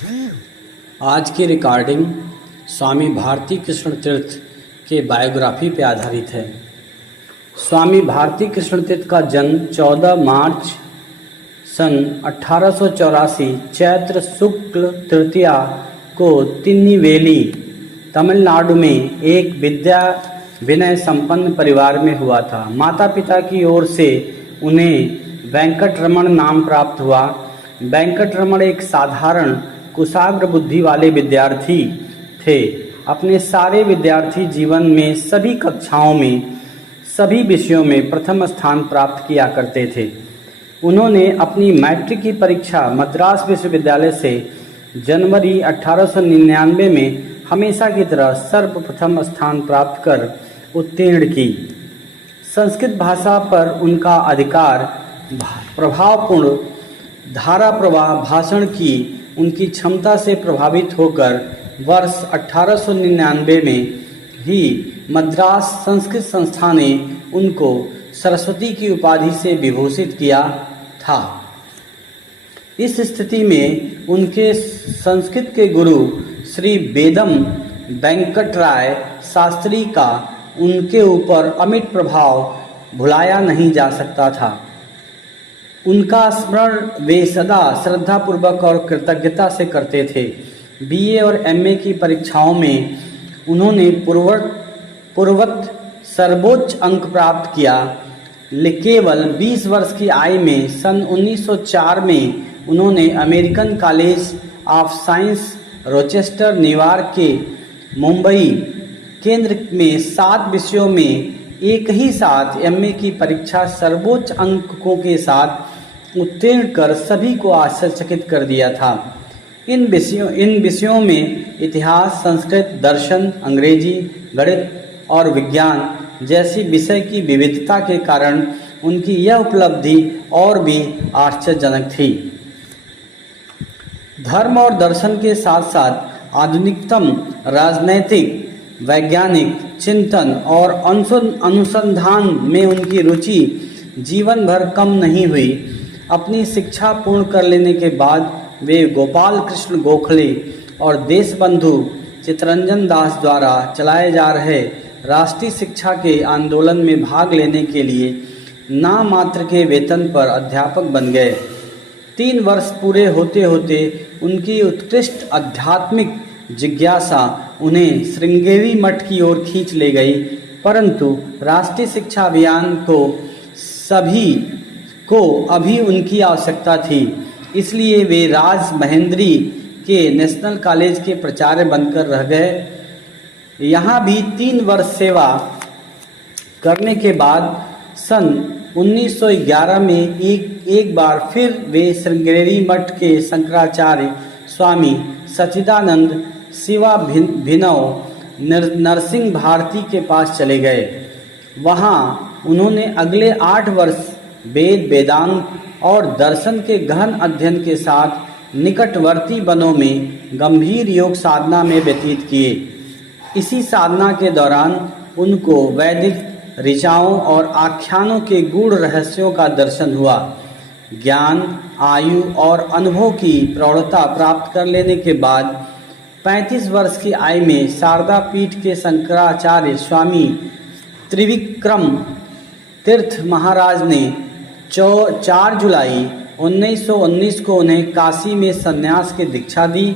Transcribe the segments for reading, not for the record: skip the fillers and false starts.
आज की रिकॉर्डिंग स्वामी भारती कृष्ण तीर्थ के बायोग्राफी पर आधारित है। स्वामी भारती कृष्ण तीर्थ का जन्म 14 मार्च सन 1884 चैत्र शुक्ल तृतीया को तिन्नीवेली, तमिलनाडु में एक विद्या विनय संपन्न परिवार में हुआ था। माता पिता की ओर से उन्हें वेंकटरमण नाम प्राप्त हुआ। वेंकटरमण एक साधारण कुशाग्र बुद्धि वाले विद्यार्थी थे। अपने सारे विद्यार्थी जीवन में सभी कक्षाओं में सभी विषयों में प्रथम स्थान प्राप्त किया करते थे। उन्होंने अपनी मैट्रिक की परीक्षा मद्रास विश्वविद्यालय से जनवरी 1899 में हमेशा की तरह सर्वप्रथम स्थान प्राप्त कर उत्तीर्ण की। संस्कृत भाषा पर उनका अधिकार, प्रभावपूर्ण धारा प्रवाह भाषण की उनकी क्षमता से प्रभावित होकर वर्ष 1899 में ही मद्रास संस्कृत संस्थान ने उनको सरस्वती की उपाधि से विभूषित किया था। इस स्थिति में उनके संस्कृत के गुरु श्री वेदम वेंकटराय शास्त्री का उनके ऊपर अमिट प्रभाव भुलाया नहीं जा सकता था। उनका स्मरण वे सदा श्रद्धापूर्वक और कृतज्ञता से करते थे। बीए और एमए की परीक्षाओं में उन्होंने पूर्ववत सर्वोच्च अंक प्राप्त किया। केवल 20 वर्ष की आयु में सन 1904 में उन्होंने American college of science Rochester, New York के मुंबई केंद्र में 7 विषयों में एक ही साथ एमए की परीक्षा सर्वोच्च अंकों के साथ उत्तीर्ण कर सभी को आश्चर्यचकित कर दिया था। इन विषयों में इतिहास, संस्कृत, दर्शन, अंग्रेजी, गणित और विज्ञान जैसी विषय की विविधता के कारण उनकी यह उपलब्धि और भी आश्चर्यजनक थी। धर्म और दर्शन के साथ साथ आधुनिकतम राजनैतिक, वैज्ञानिक चिंतन और अनुसंधान में उनकी रुचि जीवन भर कम नहीं हुई। अपनी शिक्षा पूर्ण कर लेने के बाद वे गोपाल कृष्ण गोखले और देशबंधु चित्तरंजन दास द्वारा चलाए जा रहे राष्ट्रीय शिक्षा के आंदोलन में भाग लेने के लिए नाम मात्र के वेतन पर अध्यापक बन गए। 3 वर्ष पूरे होते होते उनकी उत्कृष्ट आध्यात्मिक जिज्ञासा उन्हें श्रृंगेरी मठ की ओर खींच ले गई, परंतु राष्ट्रीय शिक्षा अभियान को अभी उनकी आवश्यकता थी। इसलिए वे राजमहेंद्री के नेशनल कॉलेज के प्राचार्य बनकर रह गए। यहाँ भी 3 वर्ष सेवा करने के बाद सन 1911 में एक बार फिर वे श्रृंगेरी मठ के शंकराचार्य स्वामी सच्चिदानंद शिवाभिनव नरसिंह भारती के पास चले गए। वहाँ उन्होंने अगले 8 वर्ष वेद, वेदांत और दर्शन के गहन अध्ययन के साथ निकटवर्ती वनों में गंभीर योग साधना में व्यतीत किए। इसी साधना के दौरान उनको वैदिक ऋचाओं और आख्यानों के गूढ़ रहस्यों का दर्शन हुआ। ज्ञान, आयु और अनुभव की प्रौढ़ता प्राप्त कर लेने के बाद 35 वर्ष की आयु में शारदा पीठ के शंकराचार्य स्वामी त्रिविक्रम तीर्थ महाराज ने 4 जुलाई 1919 को उन्हें काशी में संन्यास की दीक्षा दी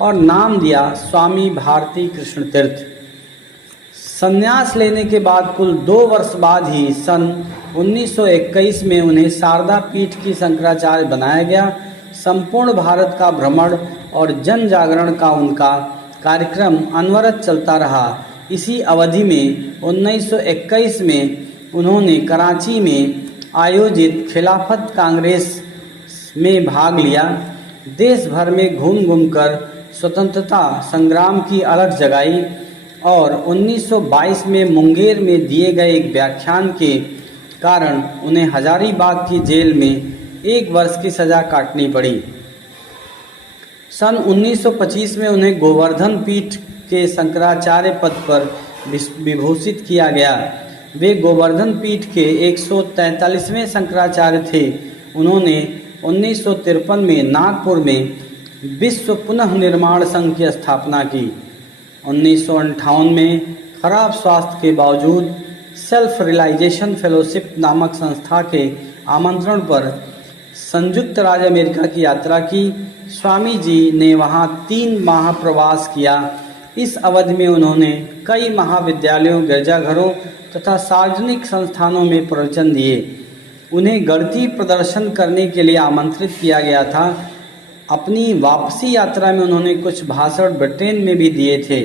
और नाम दिया स्वामी भारती कृष्ण तीर्थ। संन्यास लेने के बाद कुल 2 वर्ष बाद ही सन 1921 में उन्हें शारदा पीठ की शंकराचार्य बनाया गया। संपूर्ण भारत का भ्रमण और जन जागरण का उनका कार्यक्रम अनवरत चलता रहा। इसी अवधि में 1921 में उन्होंने कराची में आयोजित खिलाफत कांग्रेस में भाग लिया। देश भर में घूम घूमकर स्वतंत्रता संग्राम की अलख जगाई और 1922 में मुंगेर में दिए गए एक व्याख्यान के कारण उन्हें हजारीबाग की जेल में 1 वर्ष की सजा काटनी पड़ी। सन 1925 में उन्हें गोवर्धन पीठ के शंकराचार्य पद पर विभूषित किया गया। वे गोवर्धन पीठ के 143वें शंकराचार्य थे। उन्होंने 1953 में नागपुर में विश्व पुनः निर्माण संघ की स्थापना की। 1958 में खराब स्वास्थ्य के बावजूद सेल्फ रियलाइजेशन फेलोशिप नामक संस्था के आमंत्रण पर संयुक्त राज्य अमेरिका की यात्रा की। स्वामी जी ने वहां 3 माह प्रवास किया। इस अवधि में उन्होंने कई महाविद्यालयों, गिरजाघरों तथा सार्वजनिक संस्थानों में प्रवचन दिए। उन्हें गणितीय प्रदर्शन करने के लिए आमंत्रित किया गया था। अपनी वापसी यात्रा में उन्होंने कुछ भाषण ब्रिटेन में भी दिए थे।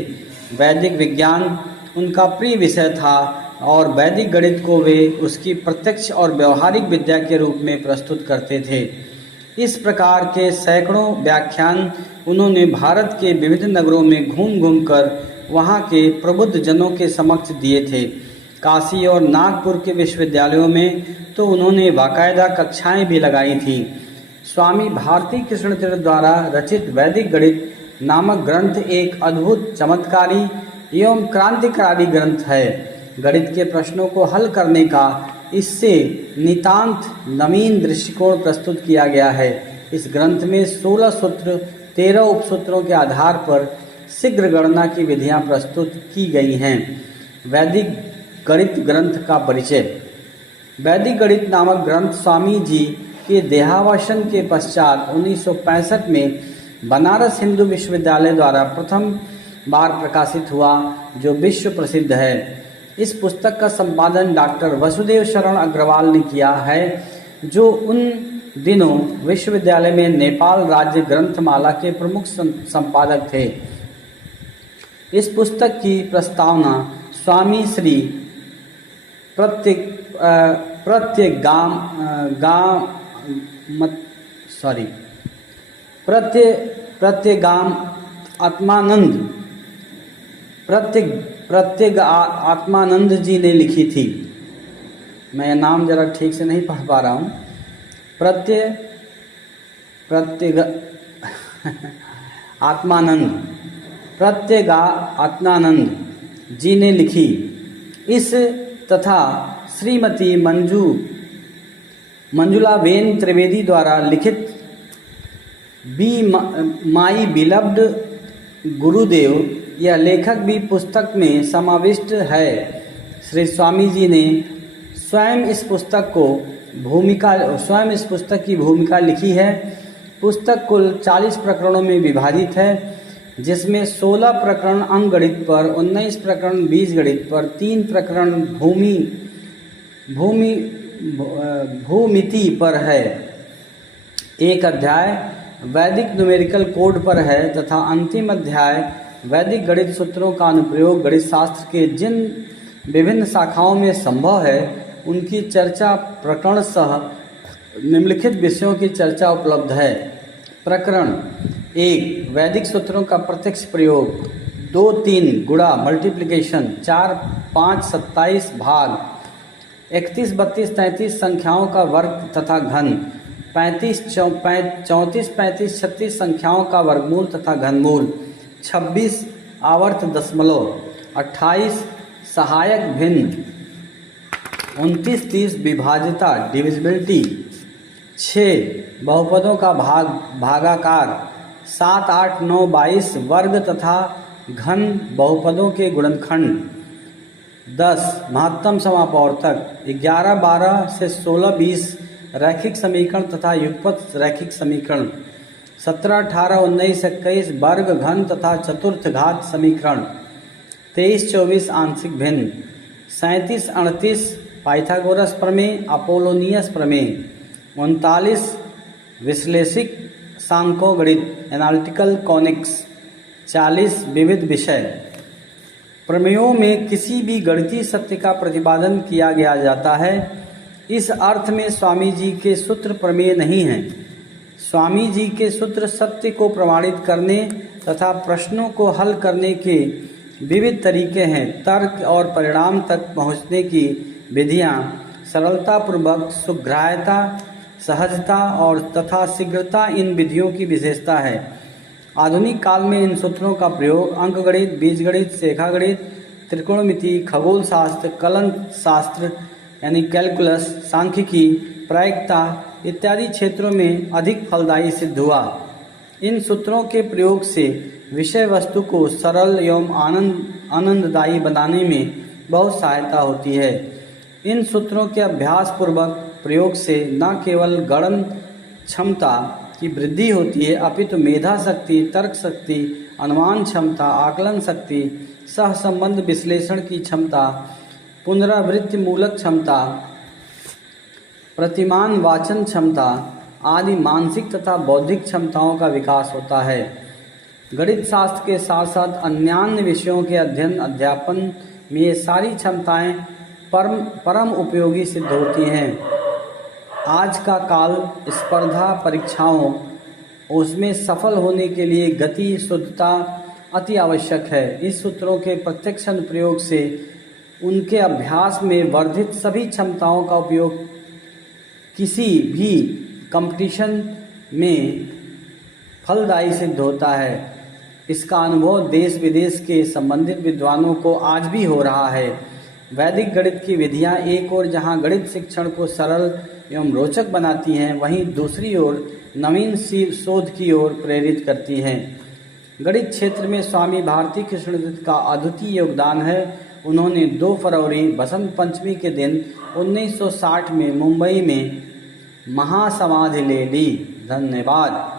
वैदिक विज्ञान उनका प्रिय विषय था और वैदिक गणित को वे उसकी प्रत्यक्ष और व्यवहारिक विद्या के रूप में प्रस्तुत करते थे। इस प्रकार के सैकड़ों व्याख्यान उन्होंने भारत के विविध नगरों में घूम घूम कर वहाँ के प्रबुद्ध जनों के समक्ष दिए थे। काशी और नागपुर के विश्वविद्यालयों में तो उन्होंने बाकायदा कक्षाएं भी लगाई थीं। स्वामी भारती कृष्ण तीर्थ द्वारा रचित वैदिक गणित नामक ग्रंथ एक अद्भुत, चमत्कारी एवं क्रांतिकारी ग्रंथ है। गणित के प्रश्नों को हल करने का इससे नितांत नवीन दृष्टिकोण प्रस्तुत किया गया है। इस ग्रंथ में 16 सूत्र 13 उपसूत्रों के आधार पर शीघ्र गणना की विधियां प्रस्तुत की गई हैं। वैदिक गणित ग्रंथ का परिचय। वैदिक गणित नामक ग्रंथ स्वामी जी के देहावसान के पश्चात 1965 में बनारस हिंदू विश्वविद्यालय द्वारा प्रथम बार प्रकाशित हुआ, जो विश्व प्रसिद्ध है। इस पुस्तक का संपादन डॉक्टर वसुदेव शरण अग्रवाल ने किया है, जो उन दिनों विश्वविद्यालय में नेपाल राज्य ग्रंथमाला के प्रमुख संपादक थे। इस पुस्तक की प्रस्तावना स्वामी श्री प्रत्येक आत्मानंद जी ने लिखी थी। मैं नाम जरा ठीक से नहीं पढ़ पा रहा हूँ। आत्मानंद जी ने लिखी। इस तथा श्रीमती मंजुलाबेन त्रिवेदी द्वारा लिखित बी माई बिलव्ड गुरुदेव, यह लेखक भी पुस्तक में समाविष्ट है। श्री स्वामी जी ने स्वयं इस पुस्तक की भूमिका लिखी है। पुस्तक कुल 40 प्रकरणों में विभाजित है, जिसमें 16 प्रकरण अंकगणित पर, 19 प्रकरण बीजगणित पर, 3 प्रकरण भूमिति पर है। एक अध्याय वैदिक न्यूमेरिकल कोड पर है तथा अंतिम अध्याय वैदिक गणित सूत्रों का अनुप्रयोग गणित शास्त्र के जिन विभिन्न शाखाओं में संभव है उनकी चर्चा प्रकरण सह निम्नलिखित विषयों की चर्चा उपलब्ध है। प्रकरण 1 वैदिक सूत्रों का प्रत्यक्ष प्रयोग, 2, 3 गुणा मल्टीप्लिकेशन, 4, 5, 27 भाग, 31, 32, 33 संख्याओं का वर्ग तथा घन, 34, 35, 36 संख्याओं का वर्गमूल तथा घनमूल, 26 आवर्त दशमलव, 28 सहायक भिन्न, 29, 30 विभाज्यता डिविजिबिलिटी, 6 बहुपदों का भागाकार, 7, 8, 9, 22 वर्ग तथा घन बहुपदों के गुणनखंड, 10 महत्तम समापवर्तक, 11, 12 से 16, 20 रैखिक समीकरण तथा युगपत रैखिक समीकरण, 17, 18, 19, 21 वर्ग घन तथा चतुर्थ घात समीकरण, 23, 24 आंशिक भिन्न, 37, 38 पाइथागोरस प्रमेय, अपोलोनियस प्रमेय, 39 विश्लेषिक सांख्यिक गणित एनालिटिकल कॉनिक्स, 40 विविध विषय। प्रमेयों में किसी भी गणितीय सत्य का प्रतिपादन किया गया जाता है। इस अर्थ में स्वामी जी के सूत्र प्रमेय नहीं हैं। स्वामी जी के सूत्र सत्य को प्रमाणित करने तथा प्रश्नों को हल करने के विविध तरीके हैं। तर्क और परिणाम तक पहुँचने की विधियाँ सरलतापूर्वक, सुग्राह्यता, सहजता और तथा शीघ्रता इन विधियों की विशेषता है। आधुनिक काल में इन सूत्रों का प्रयोग अंकगणित, बीजगणित, शेखागणित, त्रिकोणमिति, खगोल शास्त्र, कलन शास्त्र यानी कैलकुलस, सांख्यिकी, प्रायिकता इत्यादि क्षेत्रों में अधिक फलदायी सिद्ध हुआ। इन सूत्रों के प्रयोग से विषय वस्तु को सरल एवं आनंददायी बनाने में बहुत सहायता होती है। इन सूत्रों के अभ्यास पूर्वक प्रयोग से न केवल गणन क्षमता की वृद्धि होती है, अपितु मेधा शक्ति, तर्क शक्ति, अनुमान क्षमता, आकलन शक्ति, सहसंबंध विश्लेषण की क्षमता, पुनरावृत्ति मूलक क्षमता, प्रतिमान वाचन क्षमता आदि मानसिक तथा बौद्धिक क्षमताओं का विकास होता है। गणित शास्त्र के साथ साथ अन्य विषयों के अध्ययन अध्यापन में ये सारी क्षमताएं परम उपयोगी सिद्ध होती हैं। आज का काल स्पर्धा परीक्षाओं उसमें सफल होने के लिए गति शुद्धता अति आवश्यक है। इस सूत्रों के प्रत्यक्ष प्रयोग से उनके अभ्यास में वर्धित सभी क्षमताओं का उपयोग किसी भी कंपटीशन में फलदायी सिद्ध होता है। इसका अनुभव देश विदेश के संबंधित विद्वानों को आज भी हो रहा है। वैदिक गणित की विधियां एक ओर जहां गणित शिक्षण को सरल एवं रोचक बनाती हैं, वहीं दूसरी ओर नवीन शोध की ओर प्रेरित करती हैं। गणित क्षेत्र में स्वामी भारती कृष्ण तीर्थ का अद्वितीय योगदान है। उन्होंने 2 फरवरी बसंत पंचमी के दिन 1960 में मुंबई में महासमाधि ले ली। धन्यवाद।